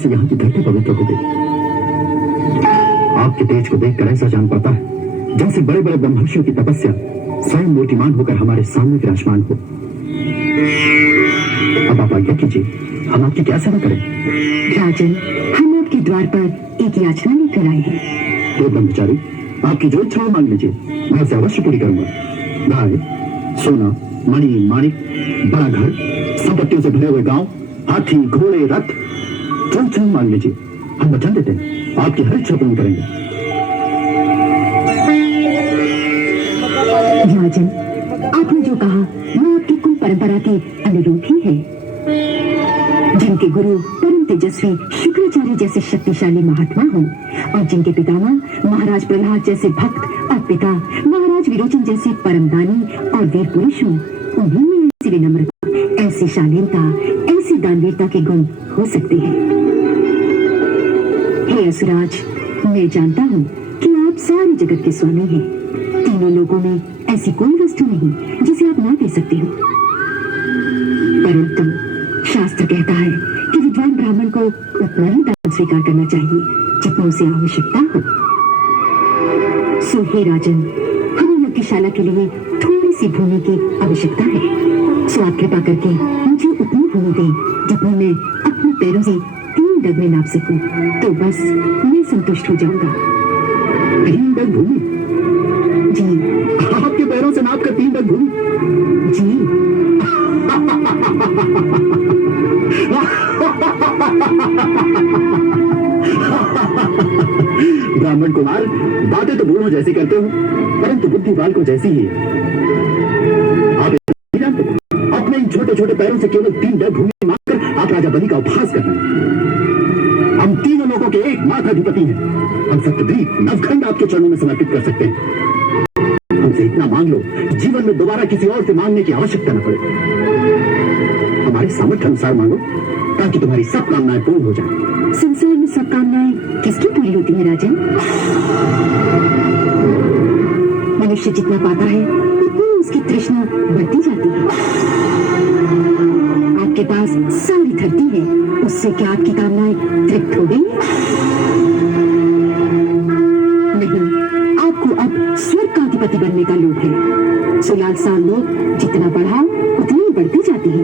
से यहाँ की धरती पवित्र हो गई। आपके तेज को देखकर ऐसा जान पड़ता है जैसे बड़े बड़े ब्रह्मर्षियों की तपस्या स्वयं मूर्तिमान होकर हमारे सामने विराजमान हो। अब आप आज्ञा कीजिए, हम आपकी क्या सेवा करें? राजन, हम आपके द्वार पर एक याचना लेकर आए हैं। तो ब्रह्मचारी, आपकी जो इच्छा हो मांग लीजिए, मैं उसे अवश्य पूरी करूंगा। गाय, सोना, मणि, माणिक, बड़ा घर, संपत्तियों से भरे हुए गांव, हाथी, घोड़े, रथ, जो इच्छा मांग लीजिए, हम वचन देते हैं आपकी हर इच्छा पूर्ण करेंगे। राजन, आपने जो कहा वो आपकी कुल परंपरा के अनुरूप ही है। जिनके गुरु परम तेजस्वी शुक्राचार्य जैसे शक्तिशाली महात्मा हो और जिनके पितामह महाराज प्रहलाद जैसे भक्त और पिता महाराज विरोचन जैसे परमदानी और वीर पुरुष हो, उन्हीं में ऐसी विनम्रता, ऐसी शालीनता, ऐसी दानवीरता के गुण हो सकते हैं। हे असुराज, मैं जानता हूँ कि आप सारे जगत के स्वामी हैं। तीनों लोगों में ऐसी कोई वस्तु नहीं जिसे आप ना दे सकते हो। परंतु शास्त्र कहता है कि विद्वान ब्राह्मण को उतना ही दान स्वीकार करना चाहिए जितना उसे आवश्यकता हो। सो हे राजन, हमें यज्ञशाला के लिए थोड़ी सी भूमि की आवश्यकता है। सो आप कृपा करके मुझे उतनी भूमि दें जितनी मैं अपने पैरों से 3 डग में नाप सकूं, तो बस मैं संतुष्ट हो जाऊंगा। 3 डग भूमि? जी। आपके पैरों से नाप कर 3 डग भूमि? जी। ब्राह्मण कुमार, बातें तो बूढ़ों जैसी करते हो, परंतु बुद्धि बालकों जैसी ही है। आप नहीं जानते, अपने इन छोटे छोटे पैरों से केवल 3 डग भूमि मांगकर आप राजा बलि का उपहास कर रहे हैं। हम तीनों लोगों के एकमात्र अधिपति हैं। हम सप्तद्वीप नवखंड आपके चरणों में समर्पित कर सकते हैं। हमसे इतना मांग लो, जीवन में दोबारा किसी और से मांगने की आवश्यकता न पड़े। हमारे सामर्थ्य अनुसार मांगो ताकि तुम्हारी सब कामनाएं पूर्ण हो जाएं। संसार में सब कामनाएं किसकी पूरी होती है राजन? मनुष्य जितना पाता है उतनी उसकी तृष्णा बढ़ती जाती है। आपके पास सारी धरती है, उससे क्या आपकी कामनाएं तृप्त हो गई? नहीं, आपको अब स्वर्ग का अधिपति बनने का लोभ है। सो लालसा लोभ जितना बढ़ाओ उतनी बढ़ती जाती है।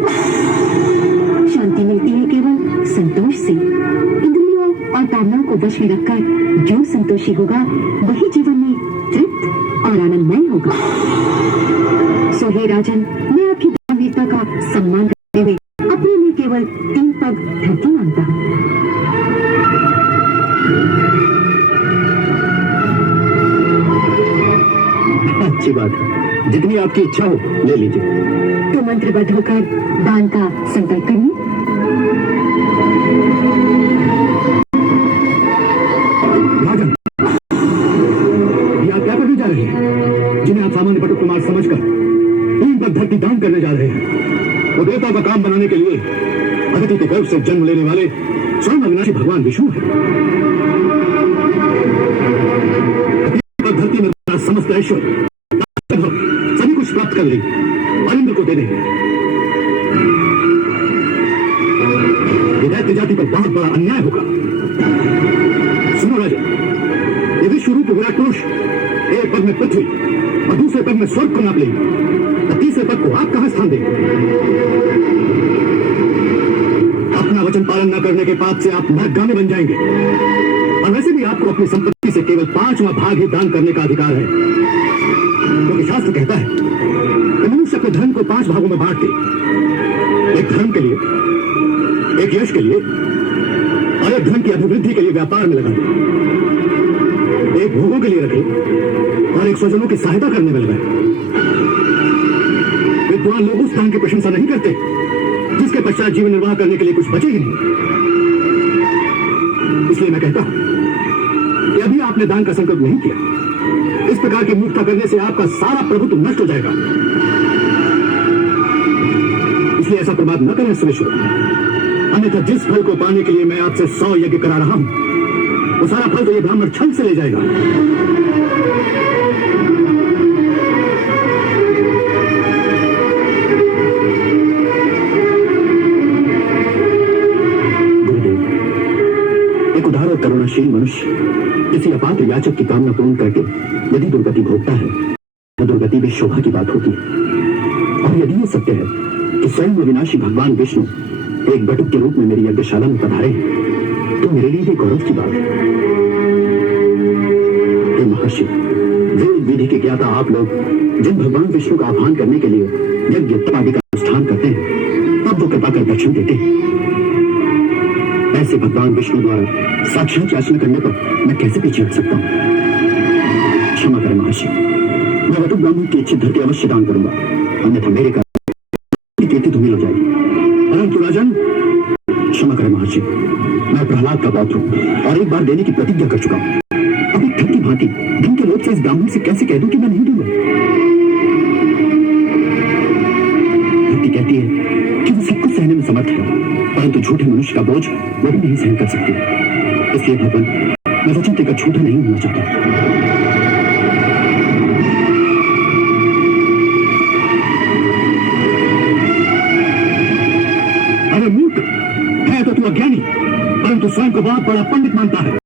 शांति मिलती है केवल संतोष से। इंद्रियों और कामनाओं को वश में रखकर जो संतोषी होगा वही जीवन में तृप्त और आनंदमय होगा। सो हे राजन, मैं आपकी दानवीरता का सम्मान करते हुए अपने लिए केवल 3 पग धरती मांगता हूँ। अच्छी बात है, जितनी आपकी इच्छा हो ले लीजिए। तो मंत्रबद्ध होकर दान का संकल्प करिए। राजन, ये आप क्या करने जा रहे हैं? जिन्हें आप सामान्य बटुक कुमार समझकर 3 पग धरती दान करने जा रहे हैं, वो देवता का काम बनाने के लिए अदिति के गर्भ से जन्म लेने वाले स्वयं अविनाशी भगवान विष्णु है। धरती में समस्त ऐश्वर्य सभी कुछ प्राप्त कर ली और इंद्र को दे देंगे। ये दैत्य जाति पर बहुत बड़ा अन्याय होगा। सुनो राजा, ये विश्व रूप विराट पुरुष एक पग में पृथ्वी और दूसरे पग में स्वर्ग को नाप लेंगे, और तीसरे पग को आप कहां स्थान देंगे? अपना वचन पालन न करने के पाप से आप नरकगामी बन जाएंगे। और वैसे भी आपको अपनी संपत्ति से केवल 5वां भाग ही दान करने का अधिकार है, क्योंकि शास्त्र कहता है कि मनुष्य अपने धन को 5 भागों में बांट दे। एक धर्म के लिए, एक यश के लिए और एक धन की अभिवृद्धि के लिए व्यापार में लगा दे। एक भोगों के लिए रखे और एक स्वजनों की सहायता करने में लगाए। विद्वान लोग उस धन की प्रशंसा नहीं करते जिसके पश्चात जीवन निर्वाह करने के लिए कुछ बचे ही नहीं। इसलिए मैं कहता हूं कि अभी आपने दान का संकल्प नहीं किया, इस प्रकार की मूर्खता करने से आपका सारा प्रभुत्व नष्ट हो जाएगा। इसलिए ऐसा प्रमाद न करें सुरेश्वर, अन्यथा जिस फल को पाने के लिए मैं आपसे 100 यज्ञ करा रहा हूं, वो सारा फल तो ये ब्राह्मण छल से ले जाएगा। गुरुदेव, करुणाशील मनुष्य किसी अपात्र याचक की कामना पूर्ण करके यदि दुर्गति भोगता है तो दुर्गति भी शोभा की बात होती है। और यदि ये सत्य है कि स्वयं अविनाशी भगवान विष्णु एक बटुक के रूप में मेरी यज्ञशाला में पधारे हैं, तो मेरे लिए ये गौरव की बात है। हे महर्षि, वेद विधि के ज्ञाता आप लोग जिन भगवान विष्णु का आह्वान करने के लिए यज्ञ आदि का अनुष्ठान करते हैं, तब वो कृपा कर दर्शन देते हैं। ऐसे भगवान विष्णु द्वारा साक्षात याचना करने पर मैं कैसे पीछे हट सकता हूँ? क्षमा करें महर्षि, मैं वटुक ब्राह्मण की इच्छित धरती अवश्य दान करूंगा, अन्यथा मेरे कारण कीर्ति धूमिल हो जाएगी। परंतु राजन, क्षमा करें महर्षि, मैं प्रहलाद का पौत्र हूं और एक बार देने की प्रतिज्ञा कर चुका हूं। अब एक ठग की भांति दिन के लोभ से इस ब्राह्मण से कैसे कह दूं कि मैं नहीं दूंगा? धरती कहती है कि वो सब कुछ सहने में समर्थ है, परंतु झूठे मनुष्य का बोझ वो भी नहीं सहन कर सकती। इसलिए भगवान, मैं वचन देकर झूठा नहीं होना चाहता। अरे मूर्ख, है तो तू अज्ञानी, परंतु स्वयं को बहुत बड़ा पंडित मानता है।